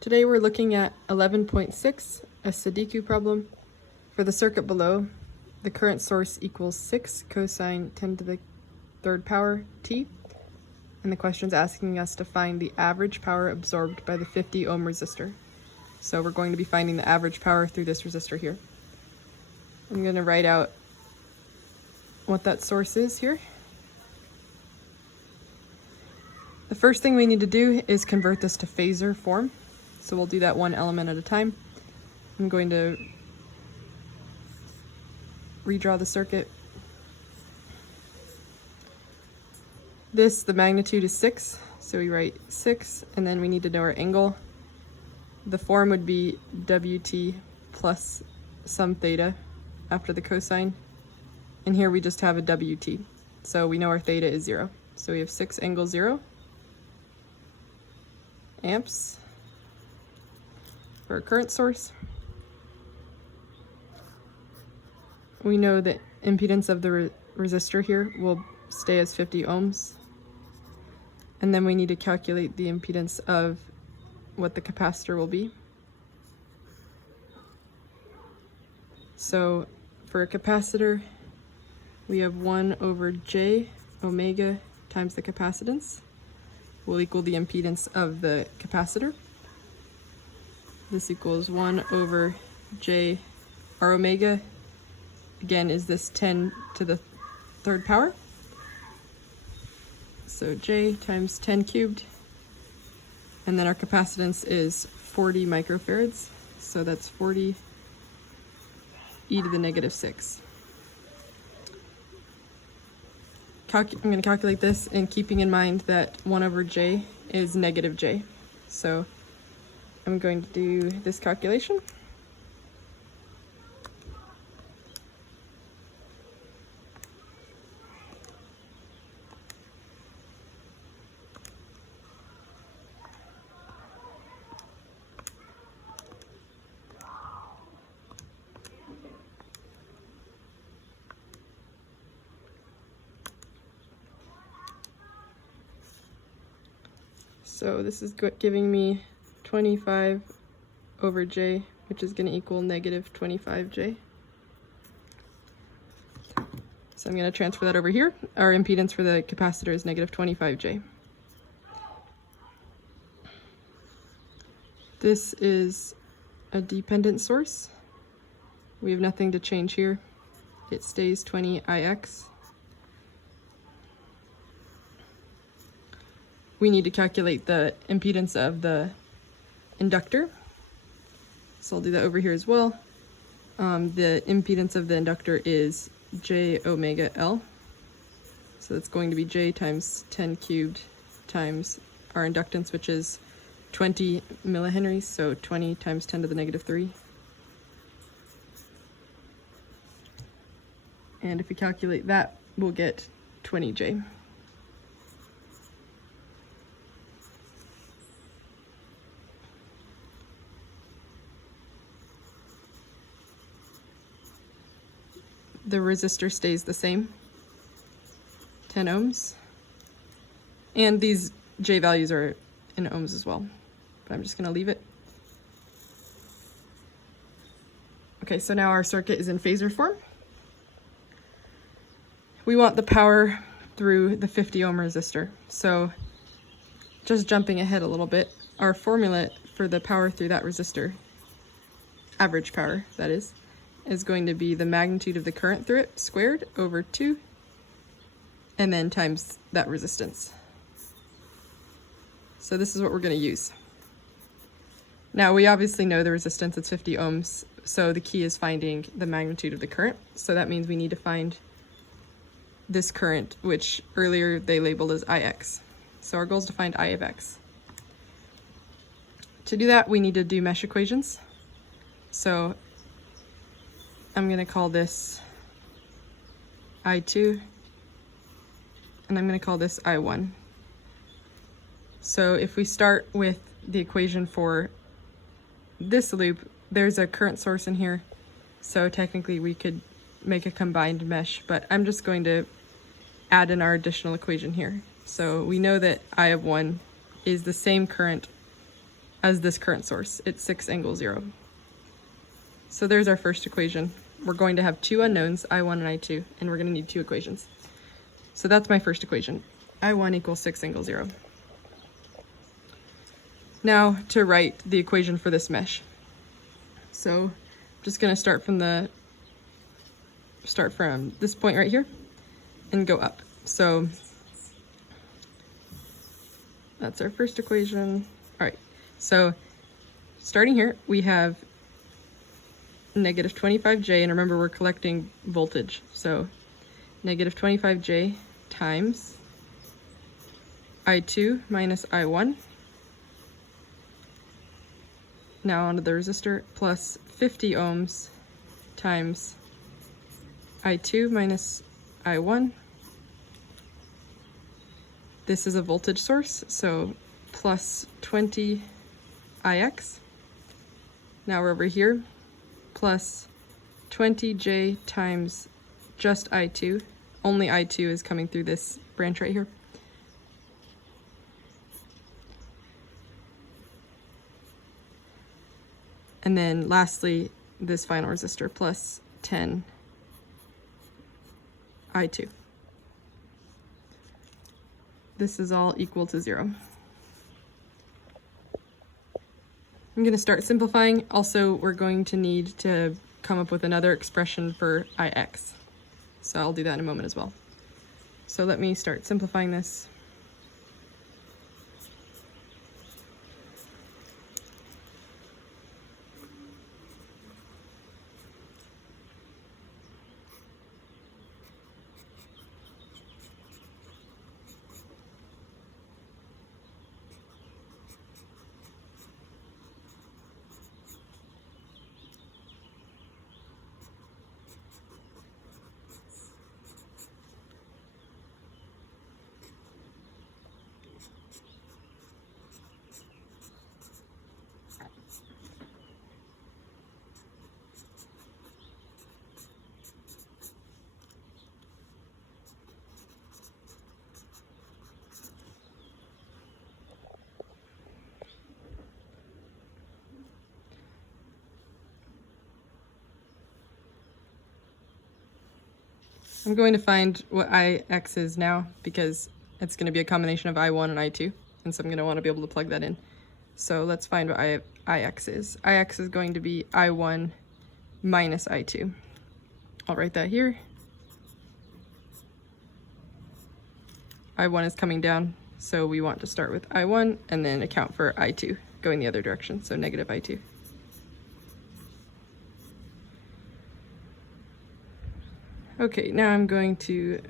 Today we're looking at 11.6, a Sadiku problem. For the circuit below, the current source equals 6 cosine 10 to the third power t, and the question's asking us to find the average power absorbed by the 50 ohm resistor. So we're going to be finding the average power through this resistor here. I'm going to write out what that source is here. The first thing we need to do is convert this to phasor form. So we'll do that one element at a time. I'm going to redraw the circuit. The magnitude is 6, so we write 6, and then we need to know our angle. The form would be WT plus some theta after the cosine. And here we just have a WT. So we know our theta is 0. So we have 6 angle 0 amps for our current source. We know the impedance of the resistor here will stay as 50 ohms. And then we need to calculate the impedance of what the capacitor will be. So for a capacitor, we have 1 over j omega times the capacitance will equal the impedance of the capacitor. This equals 1 over j, our omega, again, is this 10 to the third power. So j times 10 cubed, and then our capacitance is 40 microfarads, so that's 40 e to the negative 6. I'm going to calculate this, and keeping in mind that 1 over j is negative j. So I'm going to do this calculation. So this is giving me 25 over j, which is going to equal negative 25j. So I'm going to transfer that over here. Our impedance for the capacitor is negative 25j. This is a dependent source. We have nothing to change here. It stays 20 ix. We need to calculate the impedance of the inductor. So I'll do that over here as well. The impedance of the inductor is j omega L. So that's going to be j times 10 cubed times our inductance, which is 20 millihenries, so 20 times 10 to the negative 3. And if we calculate that, we'll get 20j. The resistor stays the same, 10 ohms. And these j values are in ohms as well, but I'm just going to leave it. Okay, so now our circuit is in phasor form. We want the power through the 50 ohm resistor. So just jumping ahead a little bit, our formula for the power through that resistor, average power that is going to be the magnitude of the current through it squared over 2, and then times that resistance. So this is what we're going to use. Now we obviously know the resistance, it's 50 ohms, so the key is finding the magnitude of the current. So that means we need to find this current, which earlier they labeled as Ix. So our goal is to find I of x. To do that, we need to do mesh equations. So I'm going to call this I2, and I'm going to call this I1. So if we start with the equation for this loop, there's a current source in here, so technically we could make a combined mesh, but I'm just going to add in our additional equation here. So we know that I of 1 is the same current as this current source. It's 6 angle 0. So there's our first equation. We're going to have two unknowns, I1 and I2, and we're going to need two equations. So that's my first equation. I1 equals 6 angle 0. Now to write the equation for this mesh. So I'm just going to start from this point right here and go up. So that's our first equation. All right, so starting here, we have negative 25J, and remember we're collecting voltage. So negative 25J times I2 minus I1. Now onto the resistor, plus 50 ohms times I2 minus I1. This is a voltage source, so plus 20 IX. Now we're over here, plus 20J times just I2. Only I2 is coming through this branch right here. And then lastly, this final resistor plus 10 I2. This is all equal to 0. I'm going to start simplifying. Also, we're going to need to come up with another expression for Ix. So I'll do that in a moment as well. So let me start simplifying this. I'm going to find what Ix is now because it's going to be a combination of I1 and I2, and so I'm going to want to be able to plug that in. So let's find what Ix is. Ix is going to be I1 minus I2. I'll write that here. I1 is coming down, so we want to start with I1 and then account for I2 going the other direction, so negative I2. Okay, now I'm going to,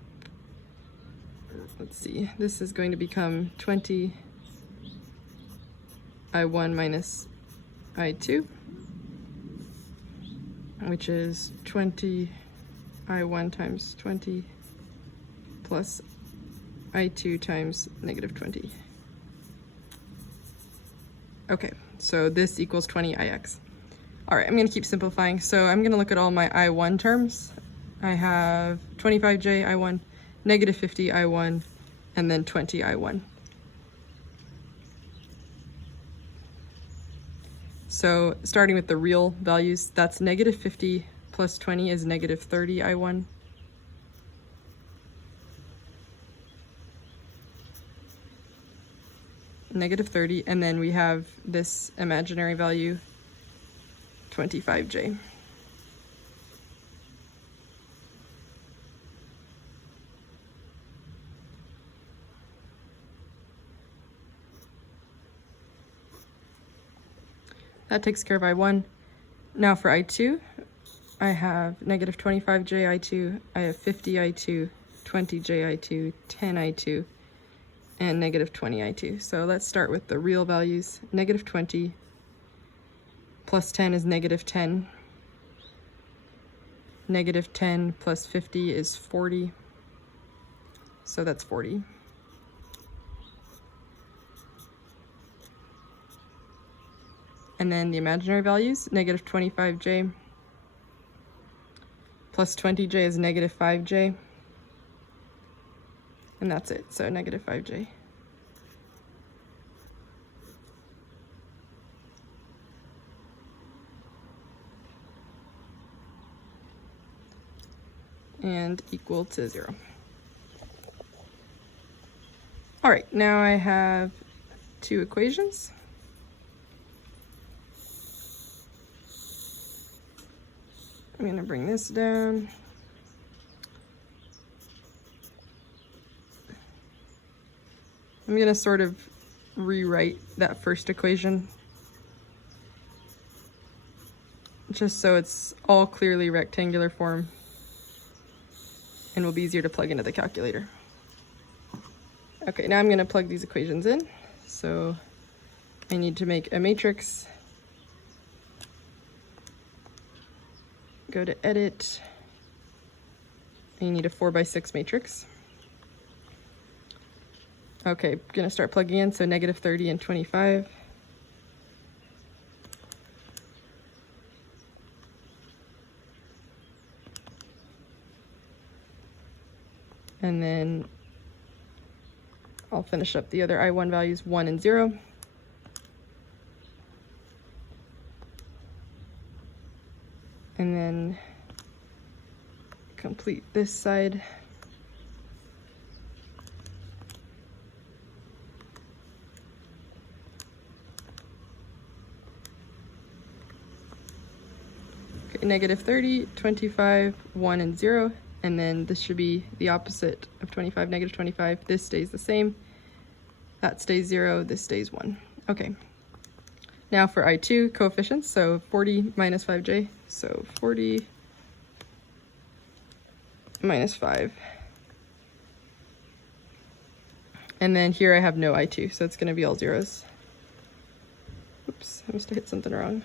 let's see, this is going to become 20 I1 minus I2, which is 20 I1 times 20 plus I2 times negative 20. Okay, so this equals 20 Ix. All right, I'm gonna keep simplifying. So I'm gonna look at all my I1 terms. I have 25J I1, negative 50 I1, and then 20 I1. So starting with the real values, that's negative 50 plus 20 is negative 30 I1. Negative 30, and then we have this imaginary value, 25J. That takes care of I1. Now for I2, I have negative 25J I2, I have 50 I2, 20J I2, 10 I2, and negative 20 I2. So let's start with the real values. Negative 20 plus 10 is negative 10. Negative 10 plus 50 is 40. So that's 40. And then the imaginary values, negative 25J plus 20J is negative 5J. And that's it, so negative 5J. and equal to 0. All right, now I have two equations. I'm going to bring this down. I'm going to sort of rewrite that first equation just so it's all clearly rectangular form and will be easier to plug into the calculator. Okay, now I'm going to plug these equations in. So I need to make a matrix. Go to edit. And you need a 4x6 matrix. Okay, I'm gonna start plugging in, so -30 and 25. And then I'll finish up the other I1 values, 1 and 0. And then complete this side. Okay, -30, 25, 1 and 0. And then this should be the opposite of 25, -25. This stays the same. That stays 0, this stays 1. Okay. Now for I2 coefficients, so 40 minus 5j, so 40 minus 5. And then here I have no I2, so it's going to be all zeros. Oops, I must have hit something wrong.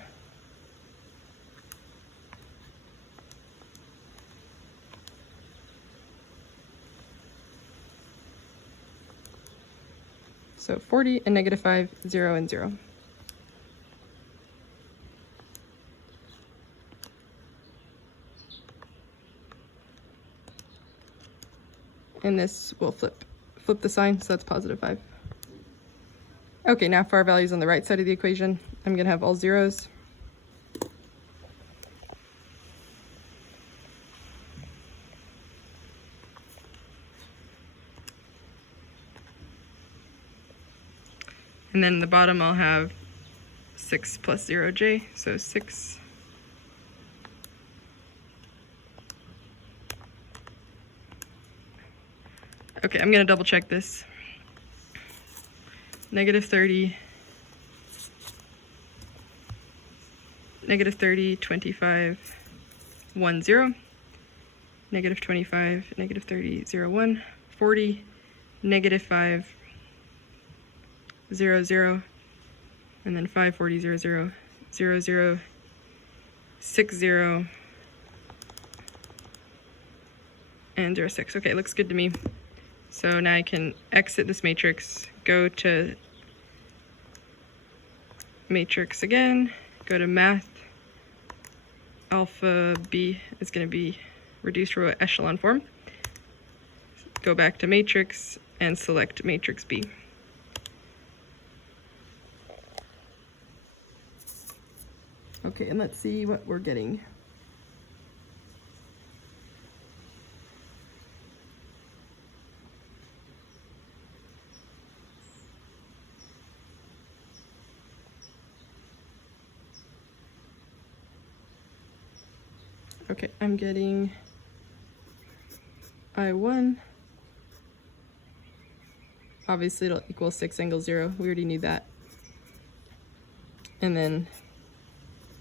So 40 and -5, 0 and 0. And this will flip the sign, so that's +5. Okay, now for our values on the right side of the equation, I'm going to have all zeros. And then in the bottom I'll have 6 plus 0j, so 6. Okay, I'm going to double check this. -30, -30, 25, 1, 0. -25, -30, 0, 1. 40, -5, 0, 0. And then 5, 40, 0, 0, 0, 0, 6, 0, and 0, 6. Okay, looks good to me. So now I can exit this matrix, go to matrix again, go to math. Alpha B is going to be reduced row echelon form. Go back to matrix and select matrix B. Okay, and let's see what we're getting. Okay, I'm getting I1. Obviously it'll equal 6 angle 0. We already knew that. And then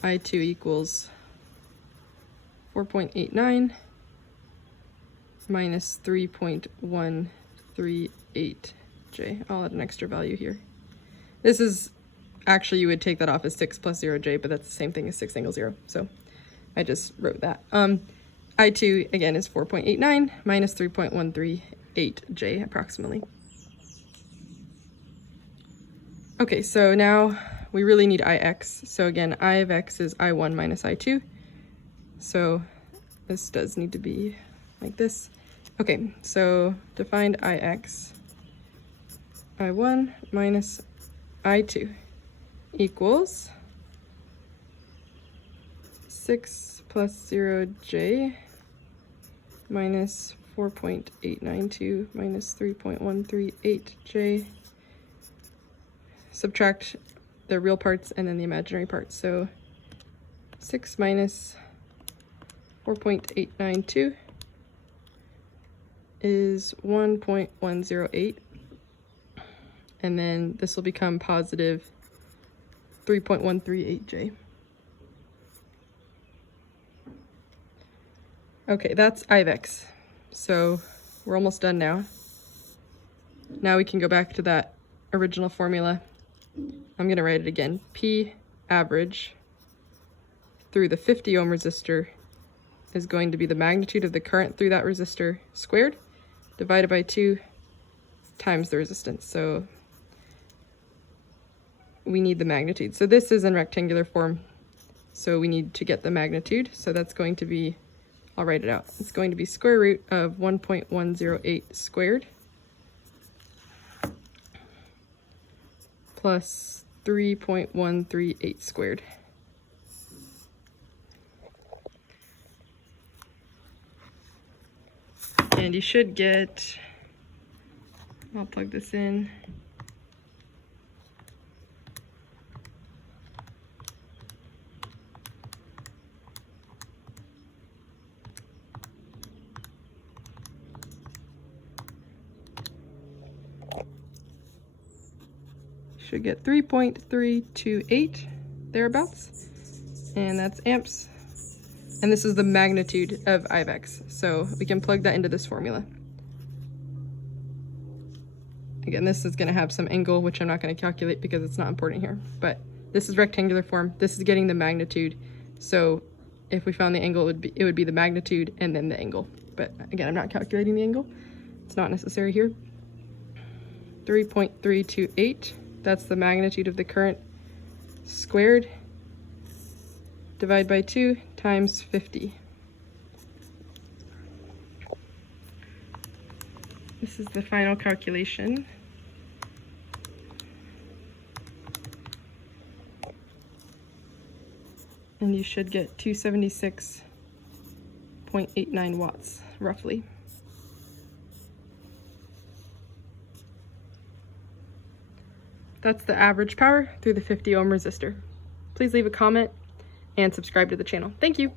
I2 equals 4.89 minus 3.138j. I'll add an extra value here. This is actually, you would take that off as 6 plus 0j, but that's the same thing as 6 angle 0. So I just wrote that. I2 again is 4.89 minus 3.138j approximately. Okay, so now we really need Ix. So again, I of x is I1 minus I2. So this does need to be like this. Okay, so to find Ix, I1 minus I2 equals 6 plus 0j, minus 4.892 minus 3.138J. Subtract the real parts and then the imaginary parts. So 6 minus 4.892 is 1.108. And then this will become positive 3.138J. Okay, that's IVEX. So we're almost done now. Now we can go back to that original formula. I'm going to write it again. P average through the 50 ohm resistor is going to be the magnitude of the current through that resistor squared divided by 2 times the resistance. So we need the magnitude. So this is in rectangular form, so we need to get the magnitude. So that's going to be, I'll write it out. It's going to be square root of 1.108 squared plus 3.138 squared. And you should get, I'll plug this in. Should get 3.328 thereabouts, and that's amps. And this is the magnitude of IVEX, so we can plug that into this formula. Again, this is going to have some angle, which I'm not going to calculate because it's not important here, but this is rectangular form. This is getting the magnitude, so if we found the angle, it would be the magnitude and then the angle. But again, I'm not calculating the angle. It's not necessary here. 3.328. That's the magnitude of the current squared. Divide by 2 times 50. This is the final calculation. And you should get 276.89 watts, roughly. That's the average power through the 50 ohm resistor. Please leave a comment and subscribe to the channel. Thank you.